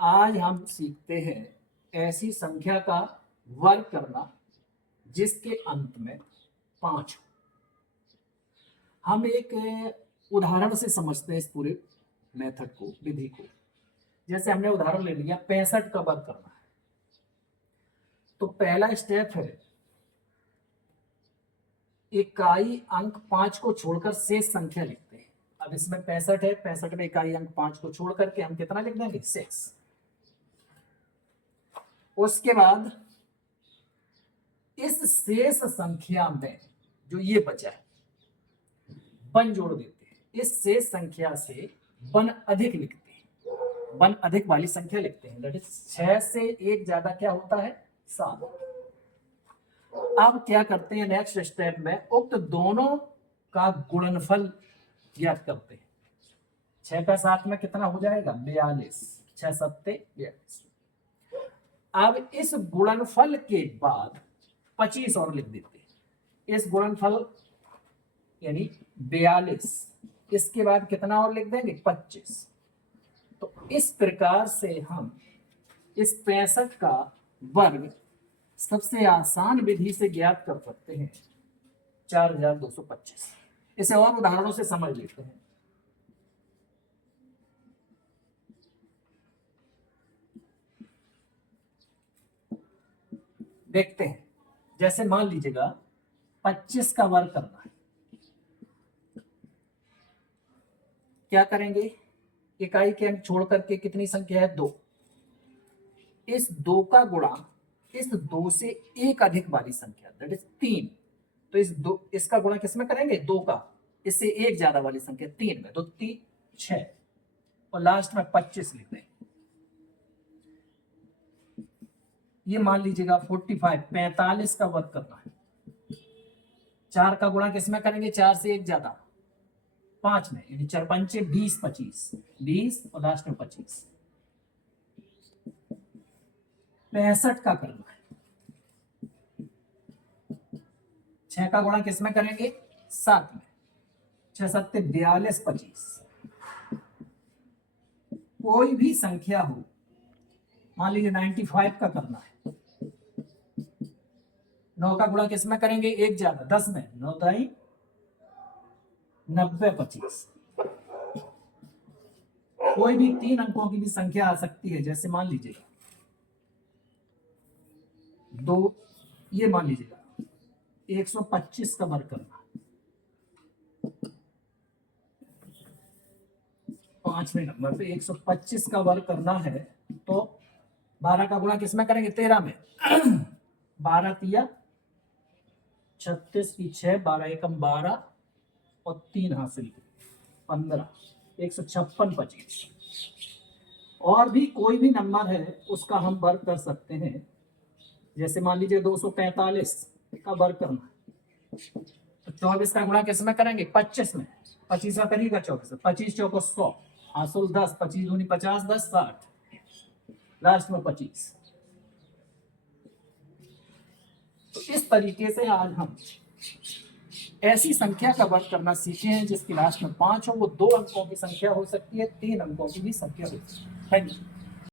आज हम सीखते हैं ऐसी संख्या का वर्ग करना जिसके अंत में 5 हो। हम एक उदाहरण से समझते हैं इस पूरे मेथड को, विधि को। जैसे हमने उदाहरण ले लिया 65 का वर्ग करना है, तो पहला स्टेप है इकाई अंक 5 को छोड़कर शेष संख्या लिखते हैं। अब इसमें 65 है, 65 में इकाई अंक 5 को छोड़ करके हम कितना लिख देंगे? 6। उसके बाद इस शेष संख्या में जो ये बचा है वन जोड़ देते हैं। इस शेष संख्या से वन अधिक लिखते हैं, वन अधिक वाली संख्या लिखते हैं। दैट इज 6 से 1 ज्यादा क्या होता है? 7। अब क्या करते हैं नेक्स्ट स्टेप में? उक्त दोनों का गुणनफल ज्ञात करते हैं। 6 का 7 में कितना हो जाएगा? 42। 6 सत्ते 42। अब इस गुणनफल के बाद 25 और लिख देते हैं। इस गुणनफल यानी 42, इसके बाद कितना और लिख देंगे? 25। तो इस प्रकार से हम इस 65 का वर्ग सबसे आसान विधि से ज्ञात कर सकते हैं, 4225। इसे और उदाहरणों से समझ लेते हैं। देखते हैं, जैसे मान लीजिएगा 25 का वर्ग करना है। क्या करेंगे? इकाई के अंक छोड़ करके कितनी संख्या है? 2। इस 2 का गुणा इस 2 से 1 अधिक वाली संख्या दैट इज 3। तो इसका गुणा किसमें करेंगे? 2 का इससे 1 ज्यादा वाली संख्या 3 में। तो 3 6 और लास्ट में 25 लिख दें। ये मान लीजिएगा 45 का वर्ग करना है। 4 का गुणा किसमें करेंगे? 4 से 1 ज्यादा 5 में, यानी 4 पंचे 20 25 20 और लास्ट में 25। 65 का करना है। 6 का गुणा किसमें करेंगे? 7 में। 6 सत्ते 42 25। कोई भी संख्या हो, मान लीजिए 95 का करना है। 9 का गुणा किसमें करेंगे? 1 ज्यादा 10 में। 9 दाई 90 25। कोई भी 3 अंकों की भी संख्या आ सकती है, जैसे मान लीजिएगा 2, ये मान लीजिएगा 125 का वर्ग करना, 5वें नंबर पे 125 का वर्ग करना है। तो 12 का गुणा किसमें करेंगे? 13 में। 12 तिया 36 की 6, 12 एकम 12 और 3 हासिल 15, 156 25। और भी कोई भी नंबर है उसका हम वर्ग कर सकते हैं। जैसे मान लीजिए 245 का वर्ग करना है, तो 24 का गुणा किसमें करेंगे? 25 में। 25 का करिएगा 24 में। 25 चौको 100, हासिल 10, 25 दूनी 50 10 60, लास्ट में 25। तो इस तरीके से आज हम ऐसी संख्या का वर्ग करना सीखे हैं जिसकी लास्ट में 5 हो। वो 2 अंकों की संख्या हो सकती है, 3 अंकों की भी संख्या हो सकती है। Thank you.